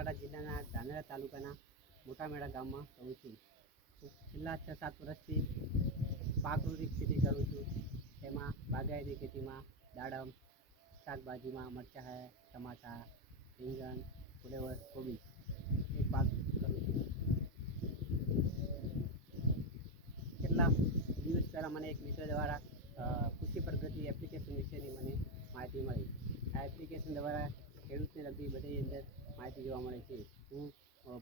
બનાસકાંઠા જિલ્લાના ધાનેરા તાલુકાના મોટામેડા ગામમાં રહું છું. છેલ્લા 6-7 વર્ષથી પ્રાકૃતિક ખેતી કરું છું. તેમાં બાગાયતી ખેતીમાં દાડમ, શાકભાજીમાં મરચાં છે, ટમાટા, રીંગણ, ફુલેવર, કોબી એ પાક કરું છું. કેટલા દિવસ પહેલાં મને એક મિત્ર દ્વારા કૃષિ પ્રગતિ એપ્લિકેશન વિશેની મને માહિતી મળી. આ એપ્લિકેશન દ્વારા ખેડૂતને લગતી બધી અંદર માહિતી જોવા મળે છે. હું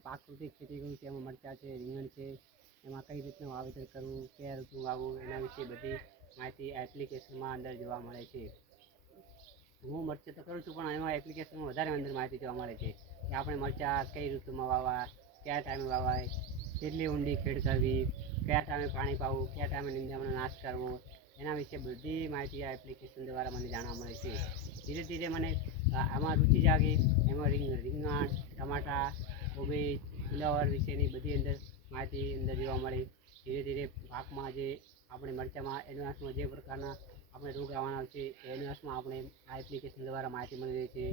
પ્રાકૃતિક ખેતી કરું છું, એમાં મરચાં છે, રીંગણ છે, એમાં કઈ રીતનું વાવેતર કરવું, કયા ઋતુ વાવવું, એના વિશે બધી માહિતી આ એપ્લિકેશનમાં અંદર જોવા મળે છે. હું મરચાં તો કરું છું, પણ એમાં એપ્લિકેશનમાં વધારે અંદર માહિતી જોવા મળે છે કે આપણે મરચાં કઈ ઋતુમાં વાવવા, કયા ટાઈમે વાવાય, કેટલી ઊંડી ખેડ કરવી, કયા ટાઈમે પાણી પાવું, કયા ટાઈમે નિંદામણનો નાશ કરવો, એના વિશે બધી માહિતી આ એપ્લિકેશન દ્વારા મને જાણવા મળે છે. ધીરે ધીરે મને આમાં રુચિ જાગી. એમાં રીંગણ, ટમાટા, કોબી, ફુલાવર વિશેની બધી અંદર માહિતી અંદર જોવા મળી. ધીરે ધીરે પાકમાં જે આપણે મરચાંમાં એડવાન્સમાં જે પ્રકારના આપણે રોગ આવવાના છે એ એડવાન્સમાં આપણે આ એપ્લિકેશન દ્વારા માહિતી મળી રહી છે.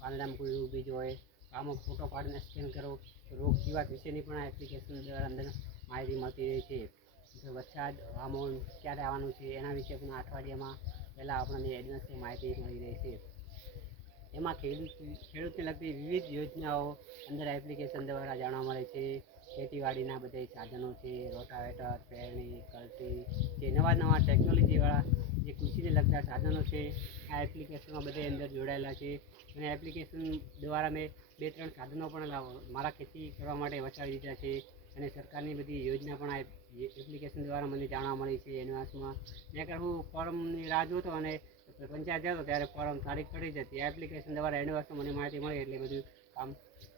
પાંદડામાં કોઈ રોગ બીજો હોય આમાં ફોટો પાડીને સ્કેન કરો તો રોગ જીવાત વિશેની પણ આ એપ્લિકેશન દ્વારા અંદર માહિતી મળતી રહે છે. વરસાદ, હવામાન ક્યારે આવવાનું છે એના વિશે પણ અઠવાડિયામાં પહેલાં આપણને એડવાન્સની માહિતી મળી રહે છે. એમાં ખેડૂતને લગતી વિવિધ યોજનાઓ અંદર એપ્લિકેશન દ્વારા જાણવા મળે છે. ખેતીવાડીના બધા સાધનો છે, રોટાવેટર, પેરણી, કલ્ટી, જે નવા ટેકનોલોજીવાળા જે કૃષિને લગતા સાધનો છે આ એપ્લિકેશનમાં બધે અંદર જોડાયેલા છે. અને એપ્લિકેશન દ્વારા મેં 2-3 સાધનો પણ મારા ખેતી કરવા માટે વસાવી દીધા છે. અને સરકારની બધી યોજના પણ આ એપ્લિકેશન દ્વારા મને જાણવા મળી છે. એડવાન્સમાં મેં હું ફોર્મની રાહ જોતો અને પંચાયત જતો ત્યારે ફોર્મ તારીખ પડી જતી. આ એપ્લિકેશન દ્વારા એડવાન્સમાં મને માહિતી મળી એટલે બધું કામ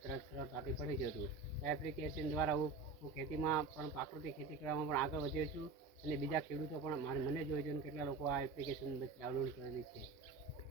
સરળતાથી પડી જતું. આ એપ્લિકેશન દ્વારા હું ખેતીમાં પણ પ્રાકૃતિક ખેતી કરવામાં પણ આગળ વધ્યો છું. અને બીજા ખેડૂતો પણ મને જોઈ જોઈને કેટલા લોકો આ એપ્લિકેશન ડાઉનલોડ કરેલી છે.